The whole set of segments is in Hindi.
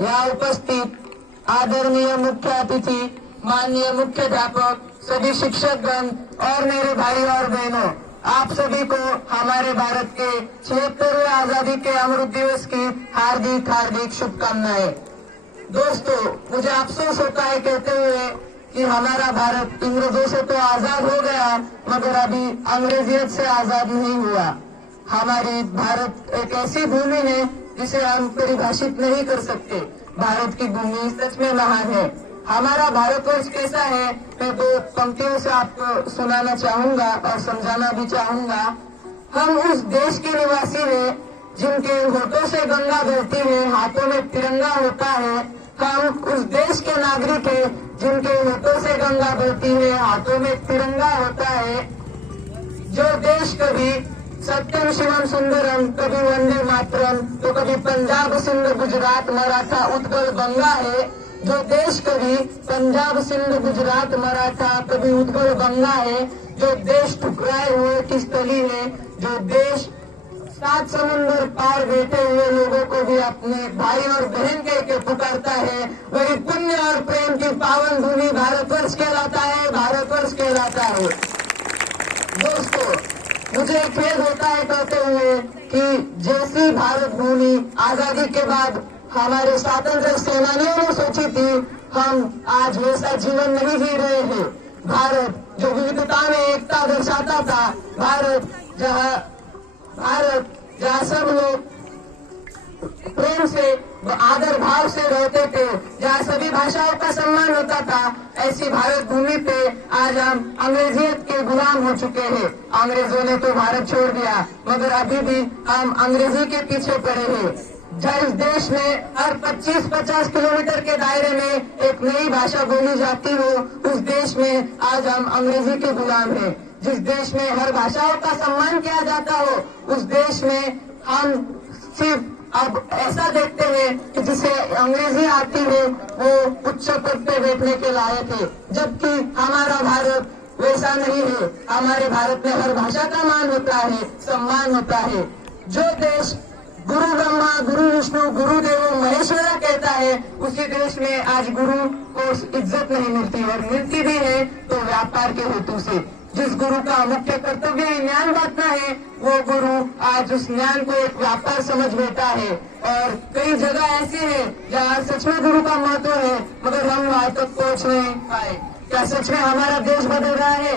यहाँ उपस्थित आदरणीय मुख्य अतिथि, माननीय मुख्याध्यापक, सभी शिक्षकगण और मेरे भाई और बहनों, आप सभी को हमारे भारत के 76वें आजादी के अमृत दिवस की हार्दिक हार्दिक शुभकामनाएं। दोस्तों, मुझे अफसोस होता है कहते हुए कि हमारा भारत अंग्रेजों से तो आजाद हो गया, मगर अभी अंग्रेजियत से आजाद नहीं हुआ। हमारी भारत एक ऐसी भूमि है जिसे हम परिभाषित नहीं कर सकते। भारत की भूमि सच में महान है। हमारा भारतवर्ष कैसा है, मैं दो पंक्तियों से आपको सुनाना चाहूंगा और समझाना भी चाहूंगा। हम उस देश के निवासी हैं जिनके होठों से गंगा बहती है, हाथों में तिरंगा होता है। हम उस देश के नागरिक हैं जिनके होठों से गंगा बहती है, हाथों में तिरंगा होता है। जो देश कभी सत्यम शिवम सुंदरम, कभी वंदे मातरम, तो कभी पंजाब सिंध गुजरात मराठा उत्कल गंगा है। जो देश कभी पंजाब सिंध गुजरात मराठा कभी उत्कल गंगा है। जो देश ठुकराए हुए की स्थली है। जो देश 7 समुद्र पार बैठे हुए लोगों को भी अपने भाई और बहन कह के पुकारता है, वही पुण्य और प्रेम की पावन भूमि भारतवर्ष कहलाता है, भारतवर्ष कहलाता है। दोस्तों, मुझे खेद होता है कहते हुए कि जैसी भारत भूमि आजादी के बाद हमारे स्वतंत्र सेनानियों ने सोची थी, हम आज वैसा जीवन नहीं जी रहे हैं। भारत जो विविधता में एकता दर्शाता था, भारत जहाँ सब लोग प्रेम से आदर भाव से रहते थे, जहाँ सभी भाषाओं का सम्मान होता था, ऐसी भारत भूमि पे आज हम अंग्रेजियत के गुलाम हो चुके हैं। अंग्रेजों ने तो भारत छोड़ दिया, मगर अभी भी हम अंग्रेजी के पीछे पड़े हैं। जिस देश में हर 25-50 किलोमीटर के दायरे में एक नई भाषा बोली जाती हो, उस देश में आज हम अंग्रेजी के गुलाम हैं। जिस देश में हर भाषाओं का सम्मान किया जाता हो, उस देश में हम सिर्फ अब ऐसा देखते हैं कि जिसे अंग्रेजी आती है वो उच्च पद पे बैठने के लायक है, जबकि हमारा भारत वैसा नहीं है। हमारे भारत में हर भाषा का मान होता है, सम्मान होता है। जो देश गुरु ब्रह्मा, गुरु विष्णु, गुरु देवो महेश्वरा कहता है, उसी देश में आज गुरु को इज्जत नहीं मिलती, और मिलती भी है तो व्यापार के हेतु से। जिस गुरु का मुख्य कर्तव्य ज्ञान बांटना है, वो गुरु आज उस ज्ञान को एक व्यापार समझ बैठा है। और कई जगह ऐसी है जहाँ सच में गुरु का महत्व है, मगर हम वहाँ तक पहुँच नहीं पाए। क्या सच में हमारा देश बदल रहा है?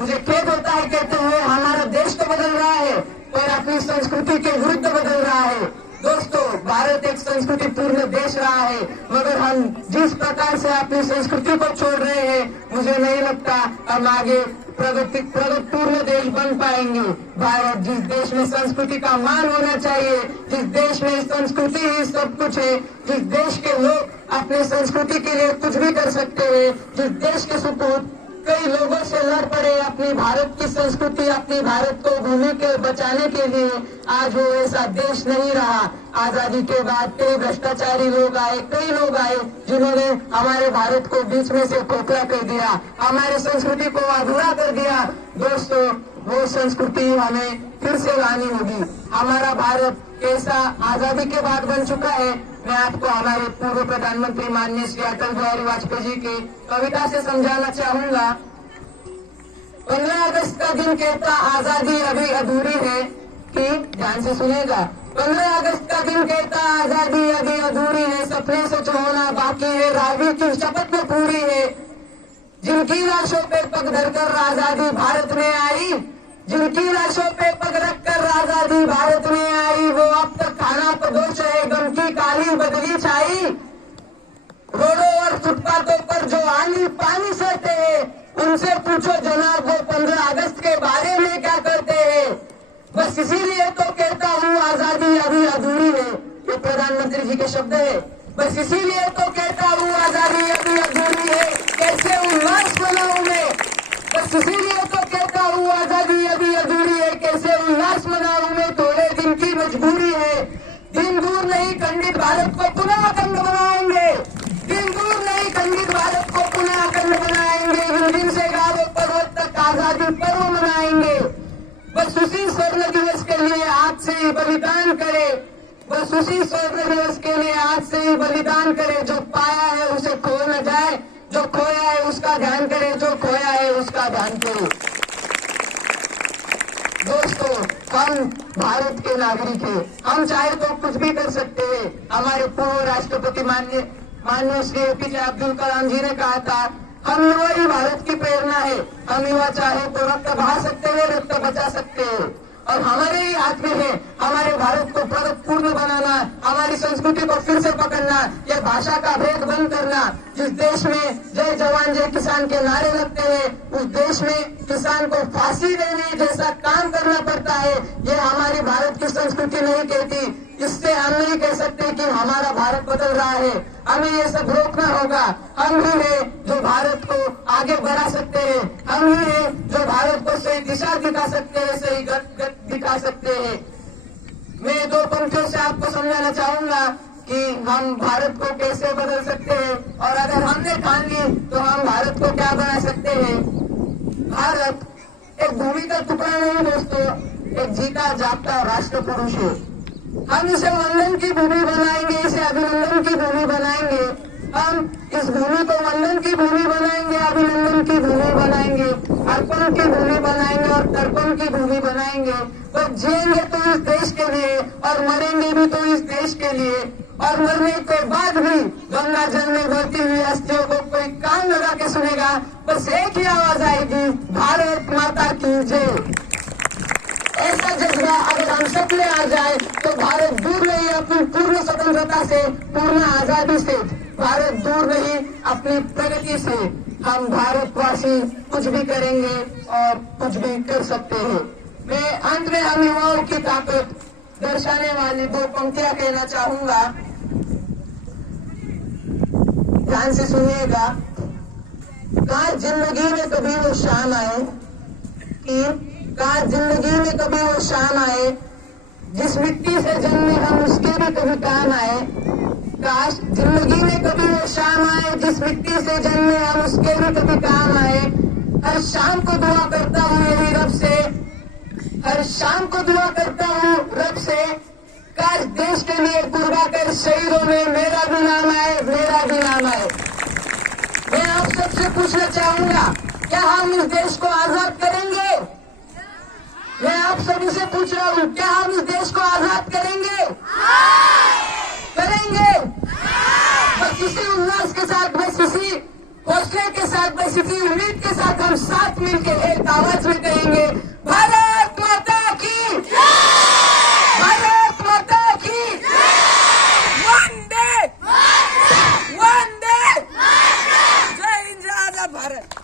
मुझे खेद होता है कहते हुए, हमारा देश तो बदल रहा है पर अपनी संस्कृति के विरुद्ध बदल रहा है। दोस्तों, भारत एक संस्कृति पूर्ण देश रहा है, मगर हम जिस प्रकार से अपनी संस्कृति को छोड़ रहे हैं, मुझे नहीं लगता हम आगे प्रगति पूर्ण देश बन पाएंगे। भारत जिस देश में संस्कृति का मान होना चाहिए, जिस देश में संस्कृति ही सब कुछ है, जिस देश के लोग अपनी संस्कृति के लिए कुछ भी कर सकते हैं, जिस देश के सुपूत कई लोगों से लड़ पड़े अपनी भारत की संस्कृति, अपनी भारत को भूमि के बचाने के लिए, आज वो ऐसा देश नहीं रहा। आजादी के बाद कई भ्रष्टाचारी लोग आए, कई लोग आए जिन्होंने हमारे भारत को बीच में से खोखला कर दिया, हमारी संस्कृति को अधूरा कर दिया। दोस्तों, वो संस्कृति हमें फिर से लानी होगी। हमारा भारत कैसा आजादी के बाद बन चुका है, मैं आपको हमारे पूर्व प्रधानमंत्री माननीय श्री अटल बिहारी वाजपेयी जी की कविता से समझाना चाहूंगा। 15 अगस्त का दिन कहता आजादी अभी अधूरी है, कि ध्यान से सुनेगा। 15 अगस्त का दिन कहता आजादी अभी अधूरी है, सपने सच होना बाकी है, रावी की शपथ में पूरी है। जिनकी लाशों पे पग धरकर आजादी भारत में आई, जिनकी लाशों पे पग रखकर आजादी भारत में आई, वो अब तक खाना पदोश है, गम की काली बदली छाई। रोडों और फुटपाथों पर जो आंधी पानी सहते हैं, उनसे पूछो जनाब वो 15 अगस्त के बारे में क्या करते हैं। बस इसीलिए तो कहता हूँ आजादी अभी अधूरी है, ये प्रधानमंत्री जी के शब्द है। बस इसीलिए तो कहता हूँ आजादी अभी अधूरी है, कैसे उल्लास मनाऊं मैं। बस इसीलिए तो कहता हूँ आजादी अभी अधूरी है, कैसे उल्लास मनाऊं मैं। थोड़े दिन की मजबूरी है, दिन दूर नहीं खंडित भारत को पुनः अखंड बनाएंगे। दिन दूर नहीं खंडित भारत को पुनः अखंड बनाएंगे। हिंद से गाँव पर्वत तक आजादी पर्व मनाएंगे। बस उसी स्वर्ण दिवस के लिए आज से ही बलिदान करें, बस बस उसी स्वर्ण दिवस के लिए आज से ही बलिदान करें। जो पाया है उसे खो न जाए, जो खोया है उसका ध्यान करे, जो खोया है उसका ध्यान करे। दोस्तों, हम भारत के नागरिक हैं, हम चाहे तो कुछ भी कर सकते हैं। हमारे पूर्व राष्ट्रपति माननीय श्री APJ अब्दुल कलाम जी ने कहा था, हम युवा ही भारत की प्रेरणा है। हम युवा चाहे तो रक्त बहा सकते हैं, रक्त बचा सकते हैं, और हमारे ही हाथ में है हमारे भारत को पूर्ण बनाना, हमारी संस्कृति को फिर से पकड़ना, यह भाषा का भेद बंद करना। जिस देश में जय जवान जय किसान के नारे लगते हैं, उस देश में किसान को फांसी देने जैसा काम करना पड़ता है, यह हमारी भारत की संस्कृति नहीं कहती। इससे हम नहीं कह सकते कि हमारा भारत बदल रहा है। हमें ये सब रोकना होगा। हम ही है जो भारत को आगे बढ़ा सकते हैं, हम ही है जो भारत को सही दिशा दिखा सकते हैं, सही गत दिखा सकते हैं। मैं दो पंक्तियों से आपको समझाना चाहूंगा कि हम भारत को कैसे बदल सकते हैं, और अगर हमने ठान ली तो हम भारत को क्या बना सकते हैं। भारत एक भूमि का टुकड़ा नहीं दोस्तों, एक जीता जागता राष्ट्र पुरुष है। हम इसे वंदन की भूमि बनाएंगे, इसे अभिनंदन की भूमि बनाएंगे। हम इस भूमि को वंदन की भूमि बनाएंगे, अभिनंदन की भूमि बनाएंगे, अर्पण की भूमि बनाएंगे और तर्पण की भूमि बनाएंगे। तो जिएंगे तो इस देश के लिए और मरेंगे भी तो इस देश के लिए, और मरने के बाद भी गंगा जल में बहती हुई अस्थियों को कोई कान लगा के सुनेगा, बस एक ही आवाज आएगी, भारत माता की जय। ऐसा जज्बा अगर हम सब में आ जाए तो भारत दूर नहीं अपनी पूर्ण स्वतंत्रता से, पूर्ण आजादी से, भारत दूर नहीं अपनी प्रगति से। हम भारतवासी कुछ भी करेंगे और कुछ भी कर सकते हैं। मैं अंत में हम युवाओं की ताकत दर्शाने वाली दो पंक्तियां कहना चाहूंगा, ध्यान से सुनिएगा। काश जिंदगी में कभी वो शाम आए, कि काश जिंदगी में कभी वो शाम आए, जिस मिट्टी से जन्मे हम उसके भी कभी काम आए। काश जिंदगी में कभी वो शाम आए, जिस मिट्टी से जन्मे हम उसके भी कभी काम आए। हर शाम को दुआ करता हूँ यही रब से, हर शाम को दुआ करता हूँ रब से, काश देश के लिए कुर्बा कर शहीदों में मेरा भी नाम आए, मेरा भी नाम आए। मैं आप सबसे पूछना चाहूंगा, क्या हम इस देश को आजाद करेंगे? मैं आप सभी से पूछ रहा हूँ, क्या हम इस देश को आजाद करेंगे? करेंगे। बस इसी उल्लास के साथ, बस इसी हौसले के साथ, बस इसी उम्मीद के साथ हम साथ मिलकर एक आवाज में कहेंगे, भारत माता की जय! भारत माता की जय! वंदे वंदे जय हिंद, जय आजाद भारत।